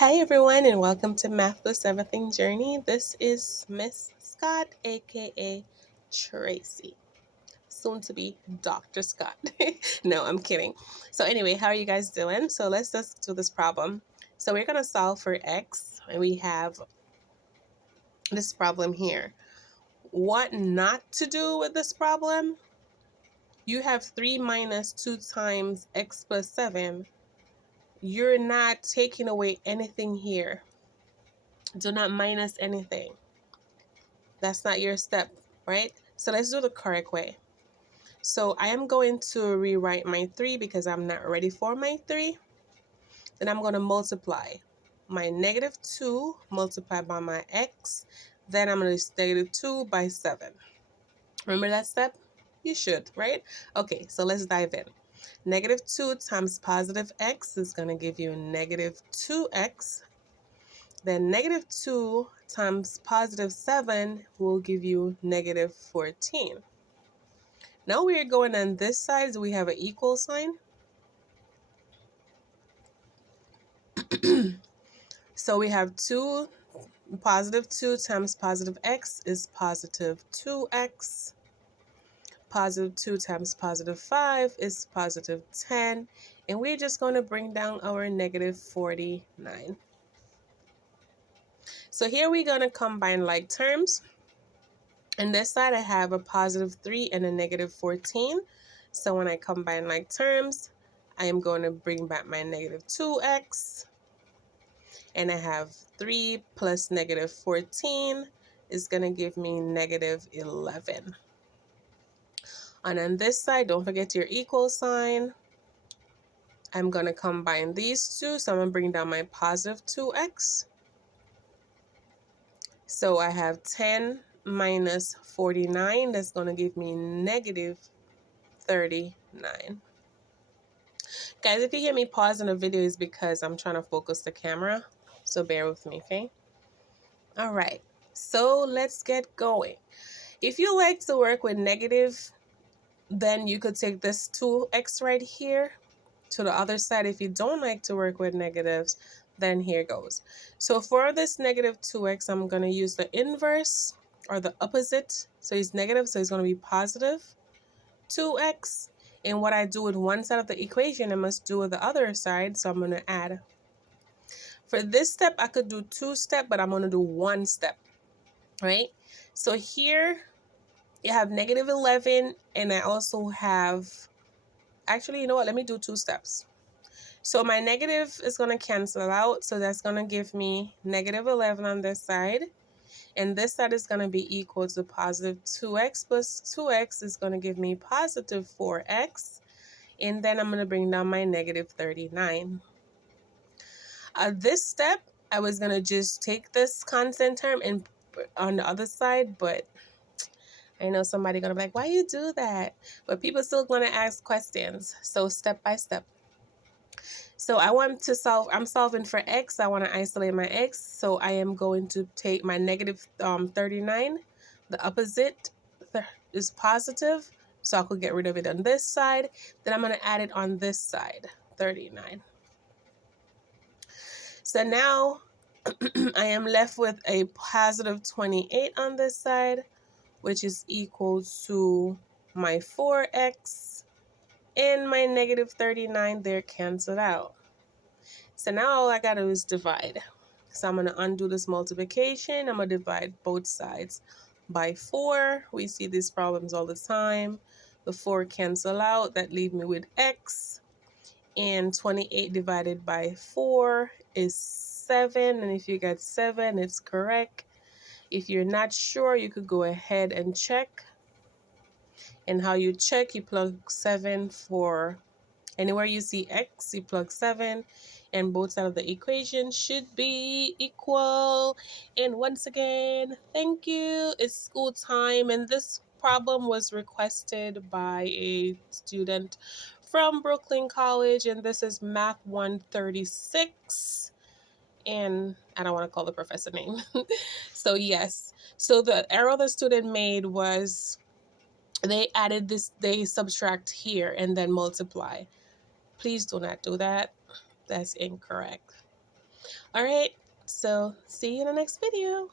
Hi everyone and welcome to Math Plus Everything Journey. This is Miss Scott, aka Tracy, soon to be Dr. Scott. No, I'm kidding. So anyway, how are you guys doing? So let's just do this problem. So we're gonna solve for x, and we have this problem here. What not to do with this problem? You have 3 minus 2 times x plus 7. You're not taking away anything here. Do not minus anything. That's not your step, right? So let's do the correct way. So I am going to rewrite my 3 because I'm not ready for my 3. Then I'm going to multiply my -2 multiplied by my x. Then I'm going to do -2 by 7. Remember that step? You should, right? Okay, so let's dive in. -2 times positive x is going to give you -2x. Then -2 times positive 7 will give you -14. Now we are going on this side, so we have an equal sign. So we have positive 2 times positive x is positive 2x. Positive 2 times positive 5 is positive 10. And we're just going to bring down our -49. So here we're going to combine like terms. On this side, I have a positive 3 and a -14. So when I combine like terms, I am going to bring back my -2x. And I have 3 plus -14 is going to give me -11. And on this side, don't forget your equal sign. I'm going to combine these two. So I'm going to bring down my positive 2x. So I have 10 minus 49. That's going to give me -39. Guys, if you hear me pause in the video, it's because I'm trying to focus the camera. So bear with me, okay? All right. So let's get going. If you like to work with negative, then you could take this 2x right here to the other side. If you don't like to work with negatives, then here goes. So for this -2x, I'm going to use the inverse or the opposite. So it's negative, so it's going to be positive 2x. And what I do with one side of the equation, I must do with the other side. So I'm going to add. For this step, I could do 2 steps, but I'm going to do 1 step, right? So here you have -11, and I also have, actually, you know what? Let me do 2 steps. So my negative is going to cancel out. So that's going to give me -11 on this side. And this side is going to be equal to positive 2x plus 2x is going to give me positive 4x. And then I'm going to bring down my -39. This step, I was going to just take this constant term and on the other side, but I know somebody going to be like, why you do that? But people still going to ask questions. So step by step. So I want to solve, I'm solving for x. I want to isolate my x. So I am going to take my -39. The opposite is positive. So I could get rid of it on this side. Then I'm going to add it on this side, 39. So now I am left with a positive 28 on this side, which is equal to my 4x and my -39 there canceled out. So now all I got to do is divide. So I'm going to undo this multiplication. I'm going to divide both sides by 4. We see these problems all the time. The 4 cancel out. That leaves me with x. And 28 divided by 4 is 7. And if you get 7, it's correct. If you're not sure, you could go ahead and check. And how you check, you plug 7 for anywhere you see x, you plug 7. And both sides of the equation should be equal. And once again, thank you. It's school time. And this problem was requested by a student from Brooklyn College. And this is Math 136. And I don't want to call the professor name. So yes. So the error the student made was they added this, they subtract here and then multiply. Please do not do that. That's incorrect. All right, so see you in the next video.